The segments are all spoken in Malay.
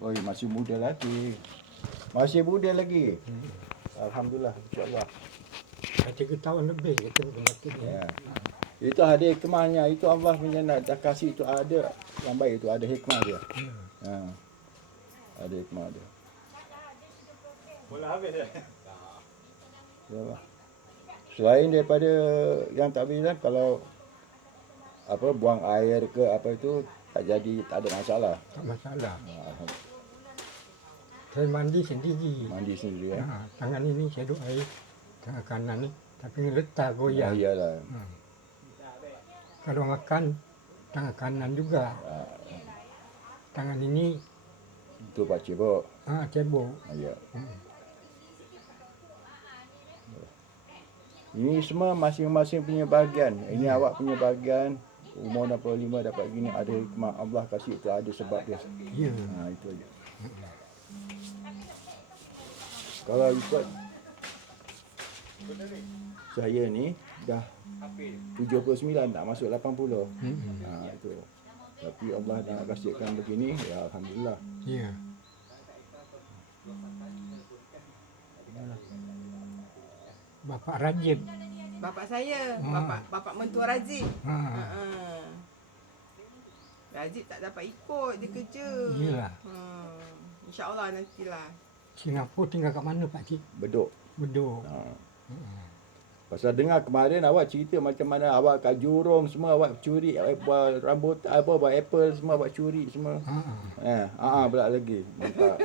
Oh, masih muda lagi. Masih muda lagi. Alhamdulillah, insya-Allah. 3 tahun lebih kita penyakit ni. Ya. Itu ada hikmahnya. Itu Allah punya dah kasih itu ada yang baik itu ada hikmah dia. Ha. Ada hikmah dia. Bola habis dah. Ya. Selain daripada yang tak bilang kalau apa buang air ke apa itu tak jadi, tak ada masalah. Tak masalah. Ha, Saya mandi sendiri. mandi sendiri ya. Tangan ini saya duk air, tangan kanan ni. Tapi ni letak goyang. Iyalah. Kalau makan, tangan kanan juga. Tangan ini Itu pak cebok. cebok. Ya. Ini semua masing-masing punya bahagian. Ini awak punya bahagian. Umur 65 dapat gini ada hikmah Allah kasih itu ada sebab dia. Ya. Itu aja. Kalau ikut saya ni dah 79 tak masuk 80. Itu. Tapi Allah dah kasihkan begini, ya alhamdulillah. Ya. Bapak Rajib. Bapak saya, bapak mentua Razif. Razif tak dapat ikut dia kerja. Iyalah. InsyaAllah nantilah. Singapura tinggal kat mana Pak Cik? Bedok. Bedok. Pasal dengar kemarin awak cerita macam mana awak kat Jurong semua awak curi rambut apa buat apple semua awak curi semua. Pula lagi. Mantap.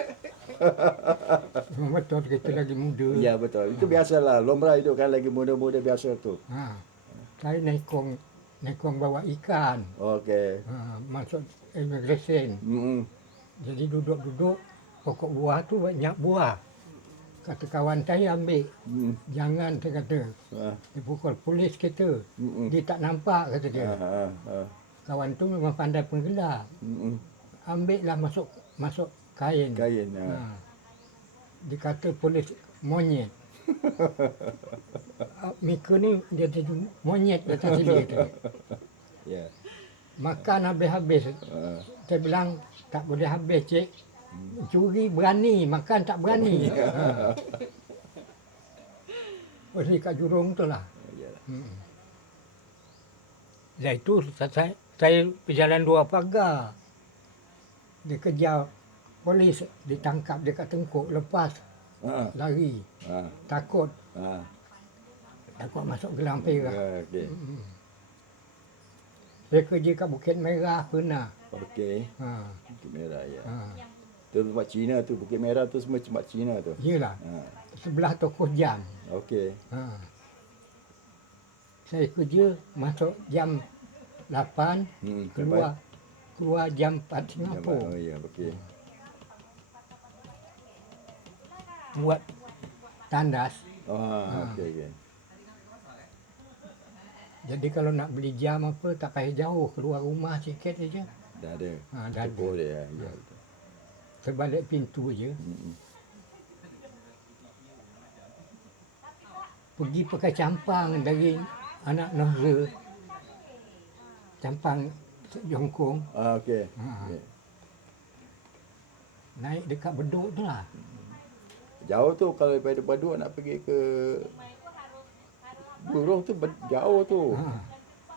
Memang betul kita lagi muda. Ya betul. Itu biasalah. Lumrah itu kan lagi muda-muda biasa tu. Saya naikong bawa ikan. Okey. Masuk immigration. Jadi duduk-duduk pokok buah tu banyak buah. Kata kawan saya ambil. Jangan dia kata. Dia pukul polis kita. Dia tak nampak kata dia. Kawan tu memang pandai penggelar. Ambillah masuk kain. Kain. Dia kata polis monyet. Mika ni dia jadi monyet kata dia. Ya. Makan habis-habis. Saya bilang tak boleh habis cik. Curi berani, makan tak berani. Pergi kat Jurong tu lah. Dah itu saya berjalan 2 pagar. Dia kejar polis, ditangkap dekat Tengkuk, lepas lari. Takut. Takut masuk Gelang Perak. Okey. Saya kerja kat Bukit Merah pernah. Okey. Ha. Bukit Merah ya. Tu tempat Cina tu, Bukit Merah tu semua tempat Cina tu. Iyalah. Sebelah toko jam. Okey. Saya kerja masuk jam 8, keluar jam 4 Singapura. Oh ya, okey. Buat tandas. Okey. Jadi kalau nak beli jam apa tak payah jauh, keluar rumah sikit saja. Dah ada. Dah ada. Toko dia. Ya. Terbalik pintu je. Pergi pakai campang dari anak Nohra. Campang Jongkong. Okey. Naik dekat Bedok tu lah. Jauh tu kalau daripada Baduk nak pergi ke Jurong tu jauh tu.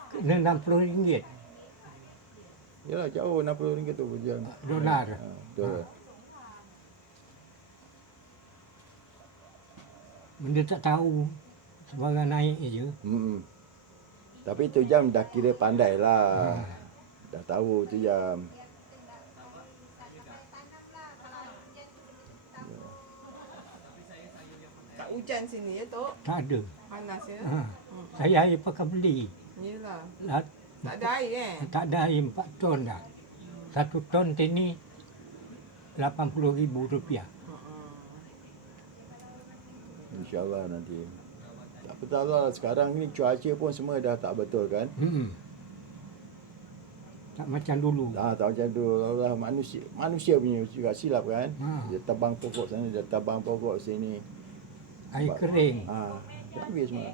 Kena RM60. Yalah jauh RM60 tu berjam. Dolar. Betul. Benda tak tahu. Sebarang naik je. Tapi tu jam dah kira pandai lah. Dah tahu tu jam. Tak hujan sini ya Tok? Tak ada. Panas ya? Saya air pakai beli. Yelah. Tak ada air Tak ada air 4 ton dah. 1 ton sini RM80,000. InsyaAllah nanti. Tak betul lah. Sekarang ni cuaca pun semua dah tak betul kan. Tak macam dulu. Tak macam dulu. Allah manusia punya juga silap kan. Dia tebang pokok sana, dia tebang pokok sini. Air kering. Habis semua.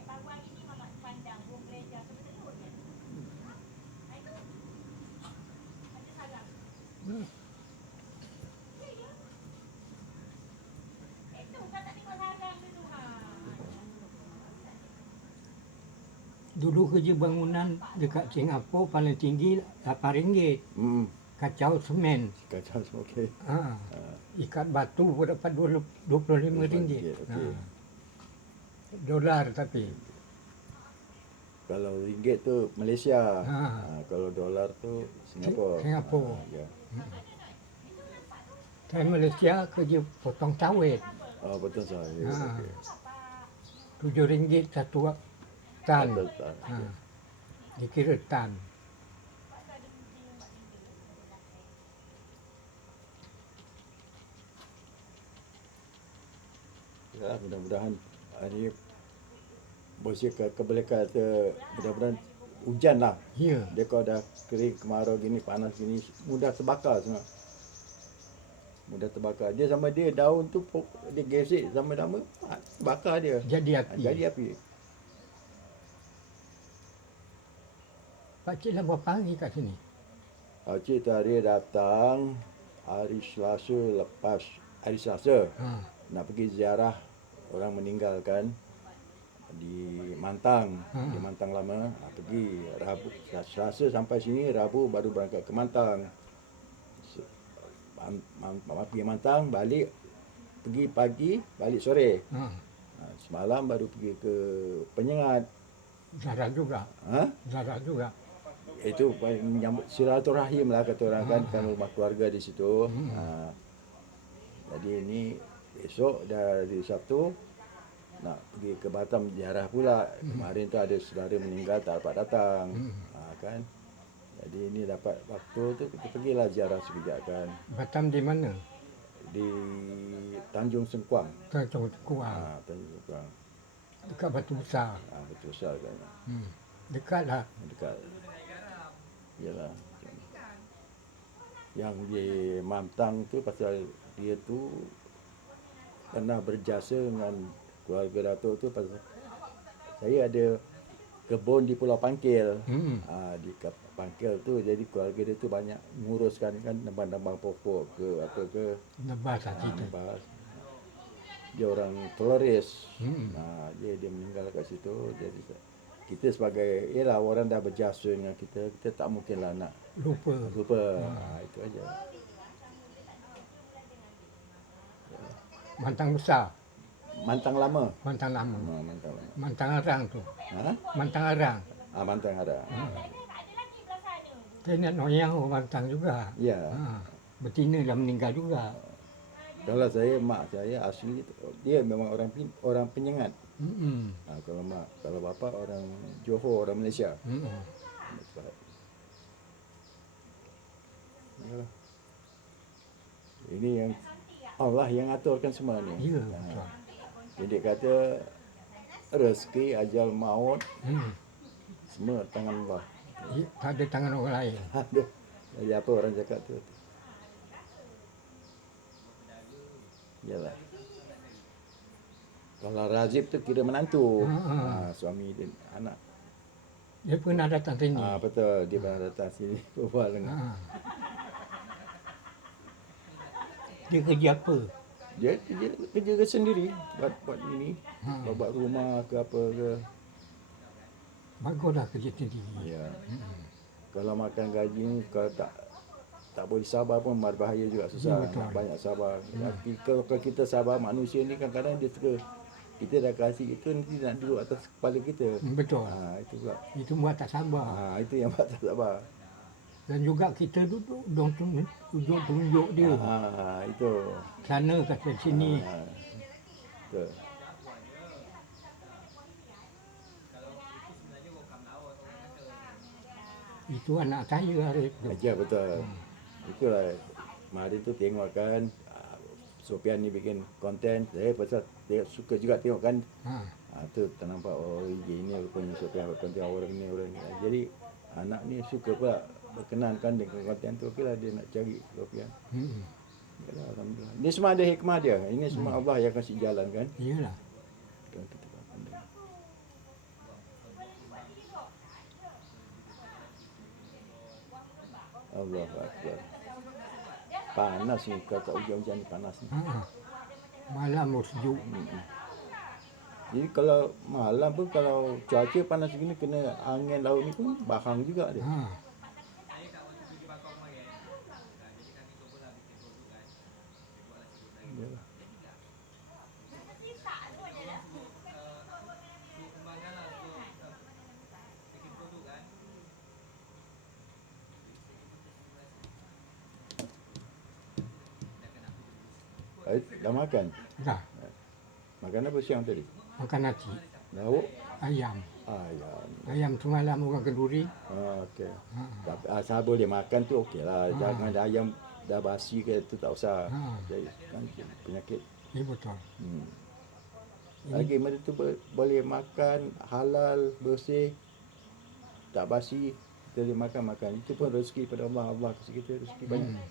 Dulu kerja bangunan dekat Singapura paling tinggi RM8. Kacau semen. Kacau semua okey. Ikat batu pun dapat RM25. Okey. Dolar tapi. Kalau ringgit tu Malaysia. Ha. Kalau dolar tu Singapura. Singapura. Ya. Saya Malaysia kerja potong sawit. Betul saya. RM7 satu tan. Betul tak. Dikira tan. Ya, mudah-mudahan hari bosnya boleh kata mudah-mudahan hujan lah. Ya. Dia kalau dah kering kemarau gini, panas gini, mudah terbakar semua. Mudah terbakar. Dia sama dia daun tu dia gesek lama-lama bakar dia. Jadi api. Jadi api. Pak Cik dah berapa hari kat sini? Pakcik tu hari datang hari Selasa lepas hari Selasa nak pergi ziarah orang meninggal kan di Mantang, di Mantang lama. Pergi Rabu Selasa sampai sini, Rabu baru berangkat ke Mantang. Pergi Mantang, balik pergi pagi, balik sore. Semalam baru pergi ke Penyengat. Zarah juga. Zarah juga. Itu menyambut silaturahim lah kata orang kan rumah keluarga di situ. Jadi ini besok dari Sabtu nak pergi ke Batam ziarah pula. Kemarin tu ada saudara meninggal tak dapat datang. Kan. Jadi ini dapat waktu tu kita pergilah ziarah sekejap kan. Batam di mana? Di Tanjung Sengkuang. Tanjung Sengkuang. Tanjung Sengkuang. Dekat Batu Besar. Batu Besar kan. Dekat lah. Dekat. Yalah. Yang di Mantang tu pasal dia tu pernah berjasa dengan keluarga Datuk tu pasal saya ada kebun di Pulau Pangkil. Di Pangkil tu jadi keluarga dia tu banyak menguruskan kan nembang-nembang pokok ke apa ke. Nebas lah cerita. Nebas. Dia orang Flores. Dia meninggal kat situ. Jadi kita sebagai ialah orang dah berjasa dengan kita tak mungkinlah nak lupa. Itu aja. Mantang besar. Mantang lama. Mantang lama. Mantang lama. Mantang arang tu. Mantang arang. Mantang arang. Saya nak noyang orang Mantang juga. Ya. Betina dah meninggal juga. Kalau saya, mak saya asli dia memang orang Penyengat. Kalau mak, kalau bapa orang Johor, orang Malaysia. Ini yang Allah yang aturkan semua ni. Ya. Jadi kata rezeki, ajal, maut semua tangan Allah. Tak ada tangan orang lain. Ada. Jadi apa orang cakap tu? Yalah. Kalau Razib tu kira menantu. Suami dan anak. Dia pernah datang sini. Betul, dia pernah datang sini berbual dengan. Dia kerja apa? Dia kerja sendiri buat ini. Buat rumah ke apa ke. Baguslah kerja sendiri. Ya. Kalau makan gaji ni kalau tak boleh sabar pun berbahaya juga, susah. Ya, Banyak sabar. Tapi kalau kita sabar, manusia ni kadang-kadang dia suka kita dah kasih itu nanti nak duduk atas kepala kita. Betul. Itu pula. Itu buat tak sabar. Itu yang buat tak sabar. Dan juga kita duduk dong tunjuk dia. Itu. Sana kata sini. Betul. Itu anak saya hari itu. Ya betul. Itulah kemarin tu tengok kan Sofian ni bikin konten, saya pasal suka juga tengok kan. Tu tak nampak ini rupanya Sofian buat konten orang ni. Jadi anak ni suka pula berkenan kan dengan konten tu. Okeylah dia nak cari Sofian. Yalah, alhamdulillah. Ini semua ada hikmah dia. Ini semua Allah yang kasih jalan kan. Iyalah. Allah Akbar. Panas ni, kalau tak hujan-hujan ni panas ni. Malam sejuk. Jadi kalau malam pun kalau cuaca panas begini kena angin laut ni pun bahang juga dia. Ha. Yalah. Dah makan? Dah. Makan apa siang tadi? Makan nasi. Lauk? Ayam. Ayam. Ayam semalam orang kenduri. Okey. Ha. Tapi asal boleh makan tu okey lah. Jangan ayam dah basi ke tu tak usah. Ha. Jadi kan penyakit. Ya betul. Lagi mana tu boleh makan halal, bersih, tak basi, kita boleh makan. Itu pun rezeki pada Allah. Allah kasi kita rezeki banyak.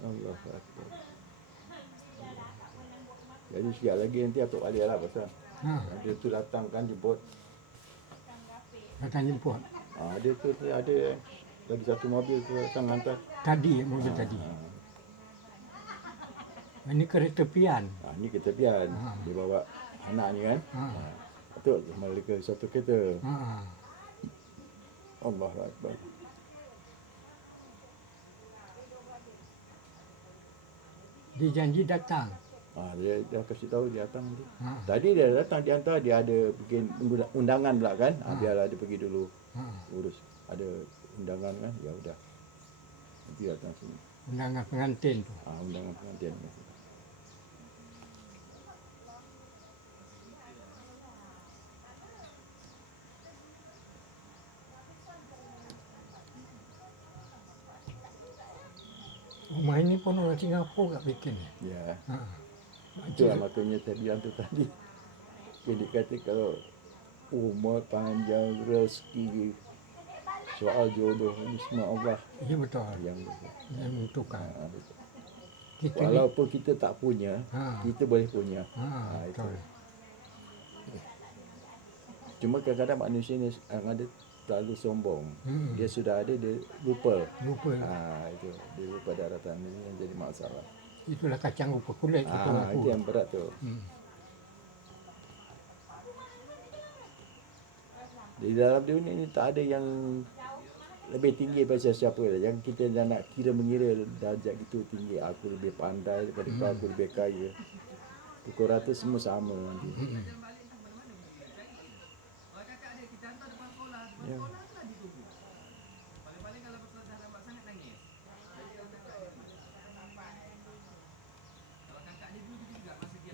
Allah Akbar. Jadi sekejap lagi nanti atuk balik lah pasal Ha. dia tu datang kan jemput. Datang jemput. Dia tu ada lagi satu mobil tu datang hantar. Tadi mobil tadi. Ini kereta pian. Ni ketepian. Dia bawa anak ni kan. Atuk mereka satu kereta. Ha. Allah Akbar. Dia janji datang. Dia dah kasih tahu dia datang nanti. Ha. Tadi dia datang dia hantar, dia ada bikin undangan pula kan. Biarlah dia pergi dulu Ha. urus. Ada undangan kan. Ya sudah. Nanti datang sini. Undangan pengantin tu. Undangan pengantin. Rumah ini pun orang Singapura kat bikin. Ya. Ha. Itulah makanya saya bilang tu tadi. Dia kata kalau umur panjang, rezeki, soal jodoh ini semua Allah Ya betul. yang Yang menentukan. betul. Kita ni. Walaupun kita tak punya, kita boleh punya. Ha. Itu. Betul. Cuma kadang-kadang manusia ni yang ada terlalu sombong. Dia sudah ada, dia lupa. Lupa. Itu. Dia lupa daratan ini yang jadi masalah. Itulah kacang rupa kulit. Itu yang berat tu. Di dalam dunia ni tak ada yang lebih tinggi daripada siapa lah. Yang kita dah nak kira-mengira darjat itu tinggi. Aku lebih pandai daripada kau, aku lebih kaya. Pukul rata semua sama nanti. Ya.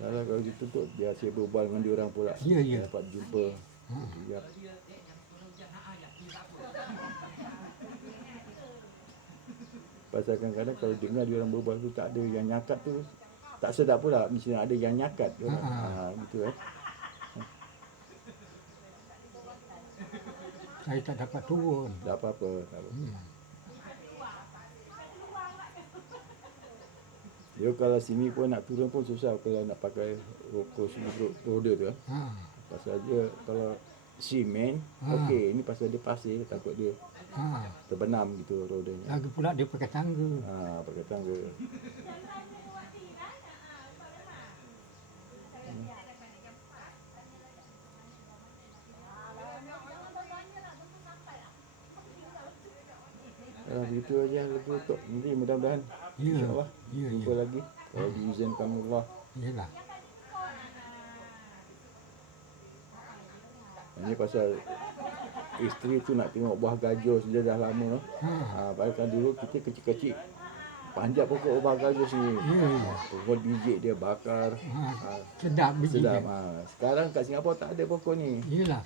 Kalau gitu tu biar saya berbual dengan diorang pula. Ya, ya. Dapat jumpa. Ya. Pasal kadang-kadang kalau dengar diorang berbual tu tak ada yang nyakat tu tak sedap pula. Misalnya ada yang nyakat diorang. Gitu Saya tak dapat turun. Tak apa-apa. Dia kalau sini pun nak turun pun susah kalau nak pakai kursi roda tu. Pasal dia kalau simen, okey, ini pasal dia pasir, takut dia terbenam gitu rodanya. Lagi pula dia pakai tangga. Pakai tangga. Begitu aja lagu untuk nanti mudah-mudahan insya-Allah jumpa lagi kalau diizinkan Allah. Iyalah. Ini pasal isteri tu nak tengok buah gajus dia dah lama. Pasal dulu kita kecil-kecil panjat pokok buah gajus ni. Pokok biji dia bakar. Sedap biji dia. Sekarang kat Singapura tak ada pokok ni. Iyalah.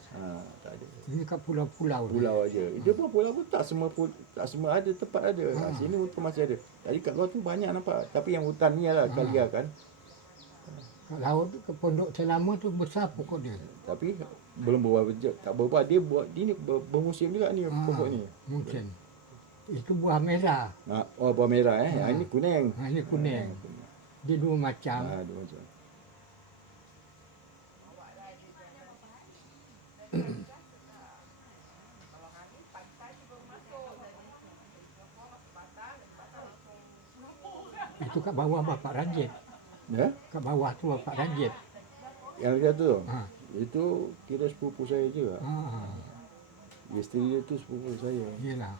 Tak ada. Ini kat pulau-pulau. Pulau aja. Itu pun pulau pun tak semua ada tempat ada. Sini pun masih ada. Tadi kat luar tu banyak nampak. Tapi yang hutan ni lah Kalia kan. Kat laut ke Pondok Selama tu besar pokok dia. Tapi belum berbuah tak berbuah dia buat ini bermusim juga ni pokok ni. Mungkin. Itu buah merah. Buah merah Ini kuning. Ini kuning. Dia dua macam. Dua macam. Itu kat bawah Bapak Rajib. Ya? Kat bawah tu Bapak Rajib. Yang dia tu. Ha. Itu kira sepupu saya juga. Ha. Isteri dia tu sepupu saya. Iyalah.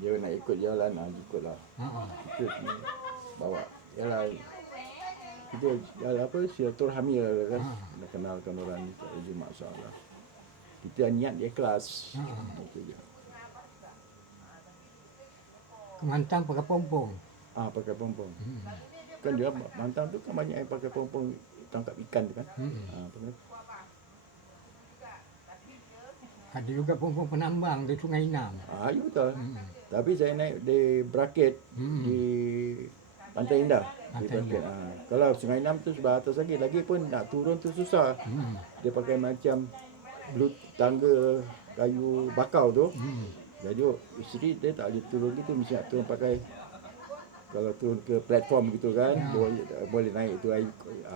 Dia nak ikut jalan, ikutlah. Ha. Kita bawa. Yalah, kita jalan apa, silaturahmi lah kan. Nak kenalkan orang ni, tak ada masalah. Kita niat dia ikhlas. Itu je. Kemantan pakai pompong. Pakai pompong. Kan dia Mantang tu kan banyak yang pakai pompong tangkap ikan tu kan. Pakai. Ada juga pompong penambang di Sungai Enam. Ya betul. Tapi saya naik di bracket di Pantai Indah. Di Pantai bracket. Kalau Sungai Enam tu sebelah atas lagi pun nak turun tu susah. Dia pakai macam tangga kayu bakau tu. Jadi isteri dia tak boleh turun gitu, mesti nak turun pakai, kalau turun ke platform gitu kan, boleh naik tu air,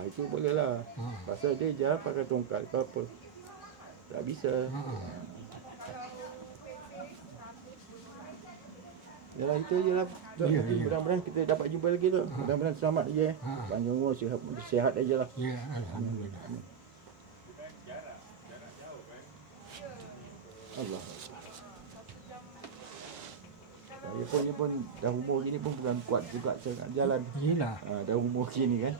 itu boleh lah. Pasal dia jalan pakai tongkat ke apa, tak bisa. Yalah, itu je lah. Ya, Nanti ya. mudah-mudahan kita dapat jumpa lagi tu. Mudah-mudahan selamat je. Panjang umur, sihat aja lah. Ya, alhamdulillah. Allah. Saya pun dah umur gini pun bukan kuat juga saya nak jalan. Iyalah. Dah umur gini kan.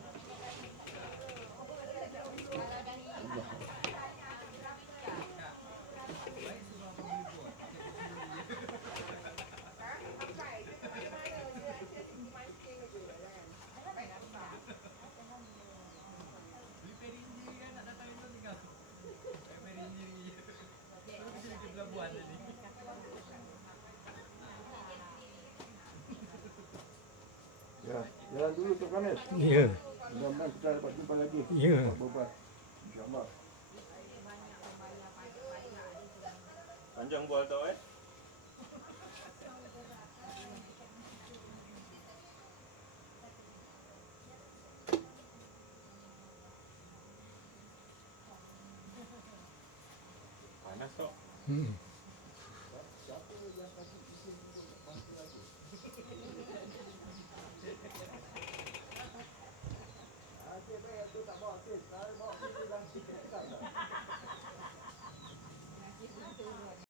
Ya, jalan dulu Tok Kamis. Ya. Mudah-mudahan kita dapat jumpa lagi. Ya. Berbual. InsyaAllah. Panjang bual tau panas tok.